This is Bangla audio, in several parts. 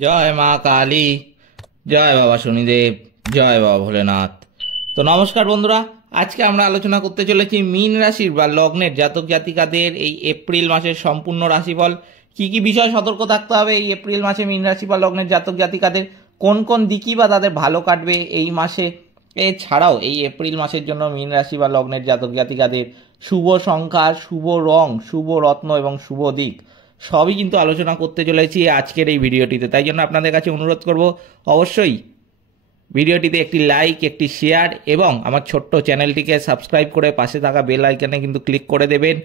জয় মা কালী, জয় বাবা শনিদেব, জয় বাবা ভোলেনাথ। তো নমস্কার বন্ধুরা, আজকে আমরা আলোচনা করতে চলেছি মীন রাশির বা লগ্নের জাতক জাতিকাদের এই এপ্রিল মাসের সম্পূর্ণ রাশিফল। কি কি বিষয় সতর্ক থাকতে হবে এই এপ্রিল মাসে মীন রাশি বা লগ্নের জাতক জাতিকাদের, কোন কোন দিকই বা তাদের ভালো কাটবে এই মাসে। এছাড়াও এই এপ্রিল মাসের জন্য মীন রাশি বা লগ্নের জাতক জাতিকাদের শুভ সংখ্যা, শুভ রং, শুভ রত্ন এবং শুভ দিক সবই কিন্তু আলোচনা করতে চলেছি আজকের এই ভিডিওটিতে। তাই জন্য আপনাদের কাছে অনুরোধ করব, অবশ্যই ভিডিওটিতে একটি লাইক, একটি শেয়ার এবং আমার ছোট্ট চ্যানেলটিকে সাবস্ক্রাইব করে পাশে থাকা বেল আইকনে কিন্তু ক্লিক করে দেবেন।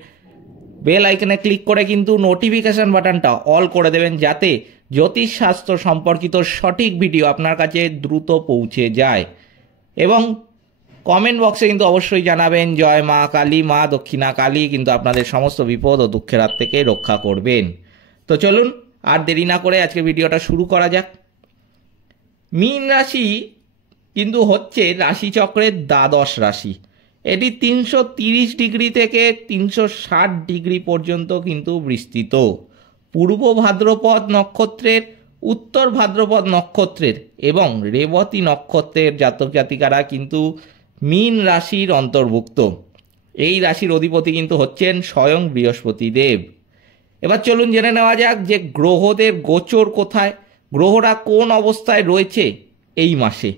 বেল আইকনে ক্লিক করে কিন্তু নোটিফিকেশন বাটনটা অল করে দেবেন, যাতে জ্যোতিষশাস্ত্র সম্পর্কিত সঠিক ভিডিও আপনার কাছে দ্রুত পৌঁছে যায়। এবং কমেন্ট বক্সে কিন্তু অবশ্যই জানাবেন জয় মা কালী, মা দক্ষিণা কালী কিন্তু আপনাদের সমস্ত বিপদ ও দুঃখের হাত থেকে রক্ষা করবেন। তো চলুন আর দেরি না করে আজকে ভিডিওটা শুরু করা যাক। মীন রাশি কিন্তু হচ্ছে রাশিচক্রের দ্বাদশ রাশি। এটি 330 ডিগ্রি থেকে 360 ডিগ্রি পর্যন্ত কিন্তু বিস্তৃত। পূর্ব ভাদ্রপদ নক্ষত্রের, উত্তর ভাদ্রপদ নক্ষত্রের এবং রেবতী নক্ষত্রের জাতক জাতিকারা কিন্তু মীন রাশির অন্তর্ভুক্ত। এই রাশির অধিপতি কিন্তু হচ্ছেন স্বয়ং বৃহস্পতি দেব। এবার চলুন জেনে নেওয়া যাক যে গ্রহদের গোচর কোথায়, গ্রহরা কোন অবস্থায় রয়েছে এই মাসে।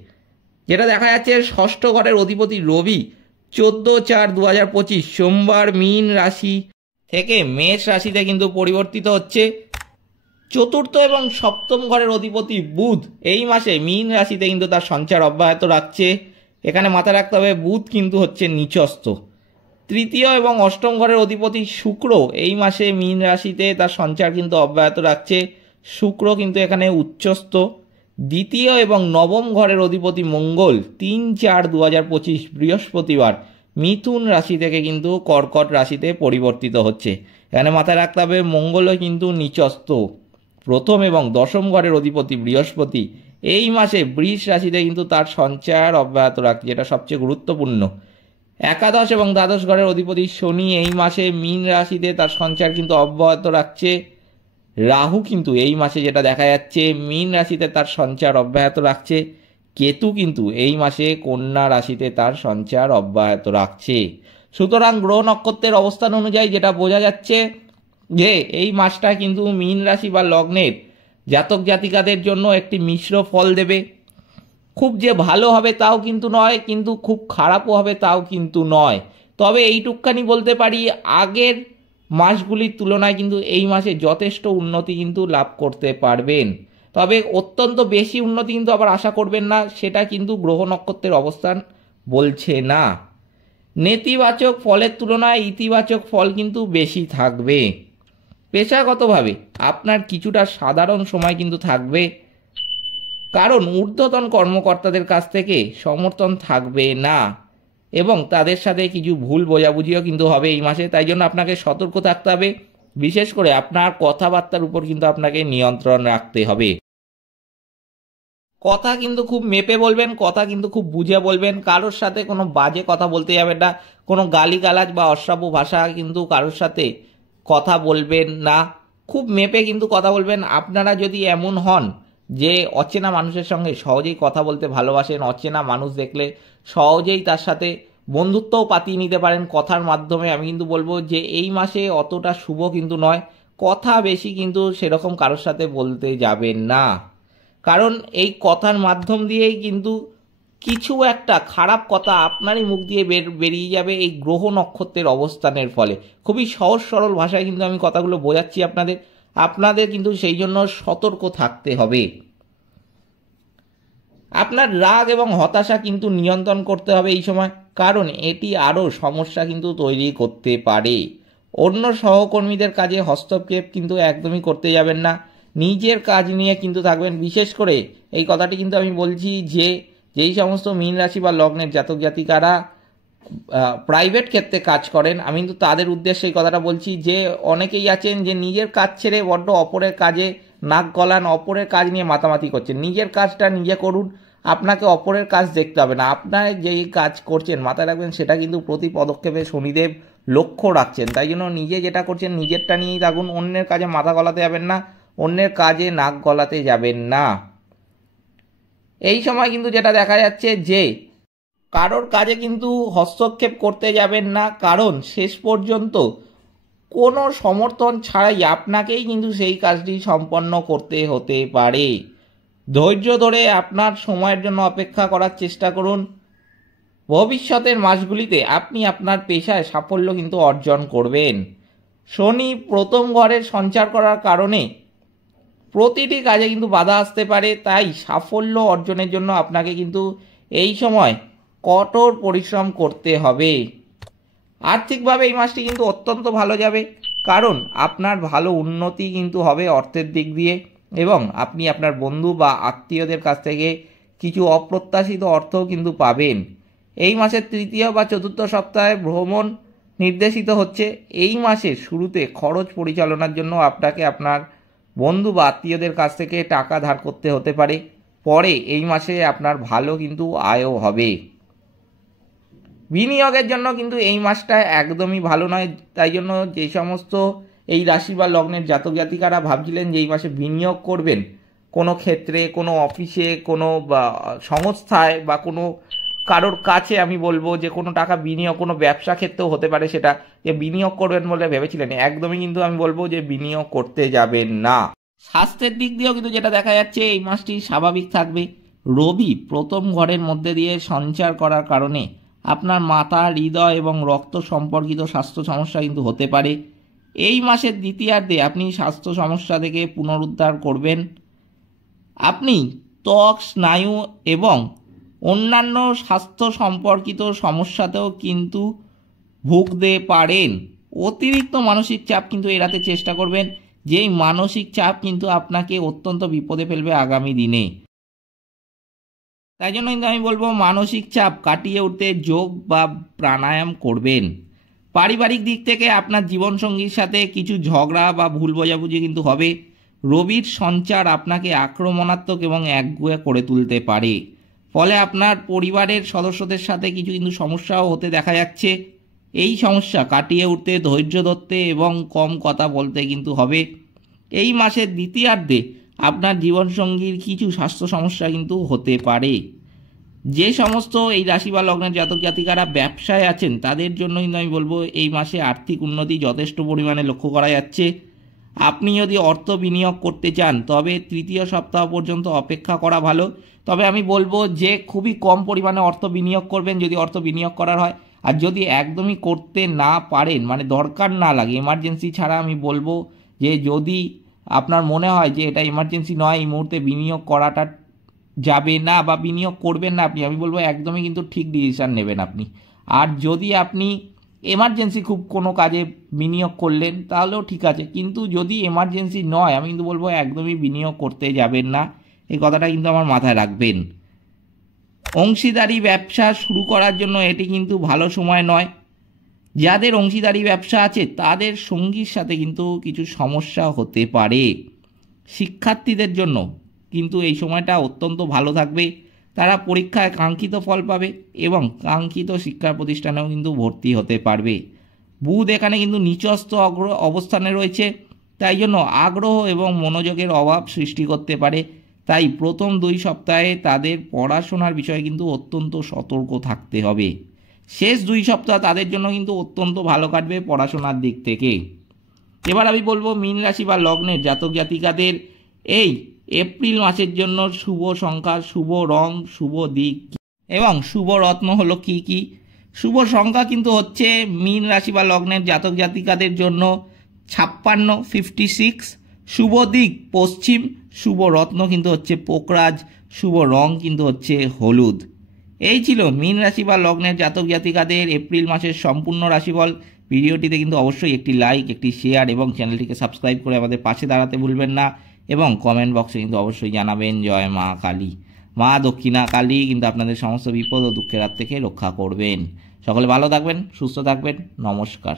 যেটা দেখা যাচ্ছে, ষষ্ঠ ঘরের অধিপতি রবি 14/4/2025 সোমবার মীন রাশি থেকে মেষ রাশিতে কিন্তু পরিবর্তিত হচ্ছে। চতুর্থ এবং সপ্তম ঘরের অধিপতি বুধ এই মাসে মীন রাশিতে কিন্তু তার সঞ্চার অব্যাহত রাখছে। এখানে মাথায় রাখতে হবে বুধ কিন্তু হচ্ছে নিচস্থ। তৃতীয় এবং অষ্টম ঘরের অধিপতি শুক্র এই মাসে মীন রাশিতে তার সঞ্চার কিন্তু অব্যাহত রাখছে। শুক্র কিন্তু এখানে উচ্চস্থ। দ্বিতীয় এবং নবম ঘরের অধিপতি মঙ্গল 3/4/2025 বৃহস্পতিবার মিথুন রাশি থেকে কিন্তু কর্কট রাশিতে পরিবর্তিত হচ্ছে। এখানে মাথায় রাখতে হবে মঙ্গলও কিন্তু নিচস্থ। প্রথম এবং দশম ঘরের অধিপতি বৃহস্পতি এই মাসে বৃষ রাশিতে কিন্তু তার সঞ্চার অব্যাহত রাখছে, যেটা সবচেয়ে গুরুত্বপূর্ণ। একাদশ এবং দ্বাদশ ঘরের অধিপতি শনি এই মাসে মীন রাশিতে তার সঞ্চার কিন্তু অব্যাহত রাখছে। রাহু কিন্তু এই মাসে যেটা দেখা যাচ্ছে মীন রাশিতে তার সঞ্চার অব্যাহত রাখছে। কেতু কিন্তু এই মাসে কন্যা রাশিতে তার সঞ্চার অব্যাহত রাখছে। সুতরাং গ্রহ নক্ষত্রের অবস্থান অনুযায়ী যেটা বোঝা যাচ্ছে যে এই মাসটা কিন্তু মীন রাশি বা লগ্নের জাতক জাতিকাদের জন্য একটি মিশ্র ফল দেবে। খুব যে ভালো হবে তাও কিন্তু নয়, কিন্তু খুব খারাপও হবে তাও কিন্তু নয়। তবে এইটুকখানি বলতে পারি, আগের মাসগুলির তুলনায় কিন্তু এই মাসে যথেষ্ট উন্নতি কিন্তু লাভ করতে পারবেন। তবে অত্যন্ত বেশি উন্নতি কিন্তু আবার আশা করবেন না, সেটা কিন্তু গ্রহ নক্ষত্রের অবস্থান বলছে না। নেতিবাচক ফলের তুলনায় ইতিবাচক ফল কিন্তু বেশি থাকবে। পেশাগতভাবে আপনার কিছুটা সাধারণ সময় কিন্তু থাকবে, কারণ ঊর্ধ্বতন কর্মকর্তাদের কাছ থেকে সমর্থন থাকবে না এবং তাদের সাথে কিছু ভুল বোঝাবুঝিও কিন্তু হবে এই মাসে। তাই জন্য আপনাকে সতর্ক থাকতে হবে, বিশেষ করে আপনার কথাবার্তার উপর কিন্তু আপনাকে নিয়ন্ত্রণ রাখতে হবে। কথা কিন্তু খুব মেপে বলবেন, কথা কিন্তু খুব বুঝে বলবেন। কারোর সাথে কোনো বাজে কথা বলতে যাবেন না, কোনো গালিগালাজ বা অশ্রাব্য ভাষা কিন্তু কারোর সাথে কথা বলবেন না। খুব মেপে কিন্তু কথা বলবেন। আপনারা যদি এমন হন যে অচেনা মানুষের সঙ্গে সহজেই কথা বলতে ভালোবাসেন, অচেনা মানুষ দেখলে সহজেই তার সাথে বন্ধুত্বও পাতিয়ে নিতে পারেন কথার মাধ্যমে, আমি কিন্তু বলবো যে এই মাসে অতটা শুভ কিন্তু নয়। কথা বেশি কিন্তু সেরকম কারোর সাথে বলতে যাবেন না, কারণ এই কথার মাধ্যম দিয়েই কিন্তু কিছু একটা খারাপ কথা আপনারই মুখ দিয়ে বেরিয়ে যাবে এই গ্রহ নক্ষত্রের অবস্থানের ফলে। খুবই সহজ সরল ভাষায় কিন্তু আমি কথাগুলো বোঝাচ্ছি আপনাদের কিন্তু সেই জন্য সতর্ক থাকতে হবে। আপনার রাগ এবং হতাশা কিন্তু নিয়ন্ত্রণ করতে হবে এই সময়, কারণ এটি আরও সমস্যা কিন্তু তৈরি করতে পারে। অন্য সহকর্মীদের কাজে হস্তক্ষেপ কিন্তু একদমই করতে যাবেন না, নিজের কাজ নিয়ে কিন্তু থাকবেন। বিশেষ করে এই কথাটি কিন্তু আমি বলছি যে যেই সমস্ত মীন রাশি বা লগ্নের জাতক জাতিকারা প্রাইভেট ক্ষেত্রে কাজ করেন, আমি কিন্তু তাদের উদ্দেশ্যে এই কথাটা বলছি যে অনেকেই আছেন যে নিজের কাজ ছেড়ে বড্ড অপরের কাজে নাক গলান, অপরের কাজ নিয়ে মাতামাতি করছেন। নিজের কাজটা নিজে করুন, আপনাকে অপরের কাজ দেখতে হবে না। আপনার যেই কাজ করছেন মাথায় রাখবেন সেটা কিন্তু প্রতি পদক্ষেপে শনিদেব লক্ষ্য রাখছেন। তাই জন্য নিজে যেটা করছেন নিজেরটা নিয়েই থাকুন, অন্যের কাজে মাথা গলাতে যাবেন না। অন্যের কাজে নাক গলাতে যাবেন না। এই সময় কিন্তু যেটা দেখা যাচ্ছে যে কারোর কাজে কিন্তু হস্তক্ষেপ করতে যাবেন না, কারণ শেষ পর্যন্ত কোনো সমর্থন ছাড়াই আপনাকেই কিন্তু সেই কাজটি সম্পন্ন করতে হতে পারে। ধৈর্য ধরে আপনার সময়ের জন্য অপেক্ষা করার চেষ্টা করুন। ভবিষ্যতের মাসগুলিতে আপনি আপনার পেশায় সাফল্য কিন্তু অর্জন করবেন। শনি প্রথম ঘরের সঞ্চার করার কারণে প্রতিটি কাজে কিন্তু বাধা আসতে পারে, তাই সাফল্য অর্জনের জন্য আপনাকে কিন্তু এই সময় কঠোর পরিশ্রম করতে হবে। আর্থিকভাবে এই মাসটি কিন্তু অত্যন্ত ভালো যাবে, কারণ আপনার ভালো উন্নতি কিন্তু হবে অর্থের দিক দিয়ে, এবং আপনি আপনার বন্ধু বা আত্মীয়দের কাছ থেকে কিছু অপ্রত্যাশিত অর্থও কিন্তু পাবেন। এই মাসের তৃতীয় বা চতুর্থ সপ্তাহে ভ্রমণ নির্দেশিত হচ্ছে। এই মাসের শুরুতে খরচ পরিচালনার জন্য আপনাকে আপনার বন্ধু বা আত্মীয়দের কাছ থেকে টাকা ধার করতে হতে পারে। পরে এই মাসে আপনার ভালো কিন্তু আয়ও হবে। বিনিয়োগের জন্য কিন্তু এই মাসটা একদমই ভালো নয়, তাই জন্য যে সমস্ত এই রাশি বা লগ্নের জাতক জাতিকারা ভাবছিলেন যে এই মাসে বিনিয়োগ করবেন কোনো ক্ষেত্রে, কোনো অফিসে, কোনো সংস্থায় বা কোনো কারোর কাছে, আমি বলবো যে কোনো টাকা বিনিয়োগ, কোনো ব্যবসা ক্ষেত্রেও হতে পারে, সেটা যে বিনিয়োগ করবেন বলে ভেবেছিলেন, একদমই কিন্তু আমি বলবো যে বিনিয়োগ করতে যাবেন না। স্বাস্থ্যের দিক দিয়েও কিন্তু যেটা দেখা যাচ্ছে এই মাসটি স্বাভাবিক থাকবে। রবি প্রথম ঘরের মধ্যে দিয়ে সঞ্চার করার কারণে আপনার মাথা, হৃদয় এবং রক্ত সম্পর্কিত স্বাস্থ্য সমস্যা কিন্তু হতে পারে। এই মাসের দ্বিতীয়ার্ধে আপনি স্বাস্থ্য সমস্যা থেকে পুনরুদ্ধার করবেন। আপনি ত্বক, স্নায়ু এবং অন্যান্য স্বাস্থ্য সম্পর্কিত সমস্যাতেও কিন্তু ভুগতে পারেন। অতিরিক্ত মানসিক চাপ কিন্তু এড়াতে চেষ্টা করবেন, যেই মানসিক চাপ কিন্তু আপনাকে অত্যন্ত বিপদে ফেলবে আগামী দিনে। তাই জন্য কিন্তু আমি বলবো মানসিক চাপ কাটিয়ে উঠতে যোগ বা প্রাণায়াম করবেন। পারিবারিক দিক থেকে আপনার জীবনসঙ্গীর সাথে কিছু ঝগড়া বা ভুল বোঝাবুঝি কিন্তু হবে। রবির সঞ্চার আপনাকে আক্রমণাত্মক এবং একগুঁয়ে করে তুলতে পারে, ফলে আপনার পরিবারের সদস্যদের সাথে কিছু কিন্তু সমস্যাও হতে দেখা যাচ্ছে। এই সমস্যা কাটিয়ে উঠতে ধৈর্য ধরতে এবং কম কথা বলতে কিন্তু হবে। এই মাসের দ্বিতীয়ার্ধে আপনার জীবনসঙ্গীর কিছু স্বাস্থ্য সমস্যা কিন্তু হতে পারে। যে সমস্ত এই রাশি বা লগ্নের জাতক জাতিকারা ব্যবসায় আছেন তাদের জন্য কিন্তু আমি বলবো এই মাসে আর্থিক উন্নতি যথেষ্ট পরিমাণে লক্ষ্য করা যাচ্ছে। আপনি যদি অর্থ বিনিয়োগ করতে চান তবে তৃতীয় সপ্তাহ পর্যন্ত অপেক্ষা করা ভালো। তবে আমি বলবো যে খুবই কম পরিমাণে অর্থ বিনিয়োগ করবেন যদি অর্থ বিনিয়োগ করার হয়, আর যদি একদমই করতে না পারেন, মানে দরকার না লাগে, এমার্জেন্সি ছাড়া, আমি বলবো যে যদি আপনার মনে হয় যে এটা এমার্জেন্সি নয়, এই মুহূর্তে বিনিয়োগ করাটা যাবে না বা বিনিয়োগ করবেন না আপনি, আমি বলবো একদমই কিন্তু ঠিক ডিসিশান নেবেন আপনি। আর যদি আপনি এমার্জেন্সি খুব কোনো কাজে বিনিয়োগ করলেন তাহলেও ঠিক আছে, কিন্তু যদি এমার্জেন্সি নয় আমি কিন্তু বলবো একদমই বিনিয়োগ করতে যাবেন না। এই কথাটা কিন্তু আমার মাথায় রাখবেন। অংশীদারি ব্যবসা শুরু করার জন্য এটি কিন্তু ভালো সময় নয়। যাদের অংশীদারি ব্যবসা আছে তাদের সঙ্গীর সাথে কিন্তু কিছু সমস্যা হতে পারে। শিক্ষার্থীদের জন্য কিন্তু এই সময়টা অত্যন্ত ভালো থাকবে। তারা পরীক্ষায় কাঙ্ক্ষিত ফল পাবে এবং কাঙ্ক্ষিত শিক্ষা প্রতিষ্ঠানেও কিন্তু ভর্তি হতে পারবে। বুধ এখানে কিন্তু নিচস্থ অবস্থানে রয়েছে, তাই জন্য আগ্রহ এবং মনোযোগের অভাব সৃষ্টি করতে পারে। তাই প্রথম 2 সপ্তাহে তাদের পড়াশোনার বিষয়ে কিন্তু অত্যন্ত সতর্ক থাকতে হবে। শেষ 2 সপ্তাহ তাদের জন্য কিন্তু অত্যন্ত ভালো কাটবে পড়াশোনার দিক থেকে। এবার আমি বলবো মীন রাশি বা লগ্নের জাতক জাতিকাদের এই এপ্রিল মাসের জন্য শুভ সংখ্যা, শুভ রং, শুভ দিক এবং শুভ রত্ন হলো কি কি। শুভ সংখ্যা কিন্তু হচ্ছে মীন রাশি বা লগ্নের জাতক জাতিকাদের জন্য 56, 56। শুভ দিক পশ্চিম, শুভ রত্ন কিন্তু হচ্ছে পোকরাজ, শুভ রং কিন্তু হচ্ছে হলুদ। এই ছিল মীন রাশি বা লগ্নের জাতক জাতিকাদের এপ্রিল মাসের সম্পূর্ণ রাশিফল। ভিডিওটিতে কিন্তু অবশ্যই একটি লাইক, একটি শেয়ার এবং চ্যানেলটিকে সাবস্ক্রাইব করে আমাদের পাশে দাঁড়াতে ভুলবেন না, এবং কমেন্ট বক্সে কিন্তু অবশ্যই জানাবেন জয় মা কালী। মা দক্ষিণা কালী কিন্তু আপনাদের সমস্ত বিপদ ও দুঃখের হাত থেকে রক্ষা করবেন। সকলে ভালো থাকবেন, সুস্থ থাকবেন। নমস্কার।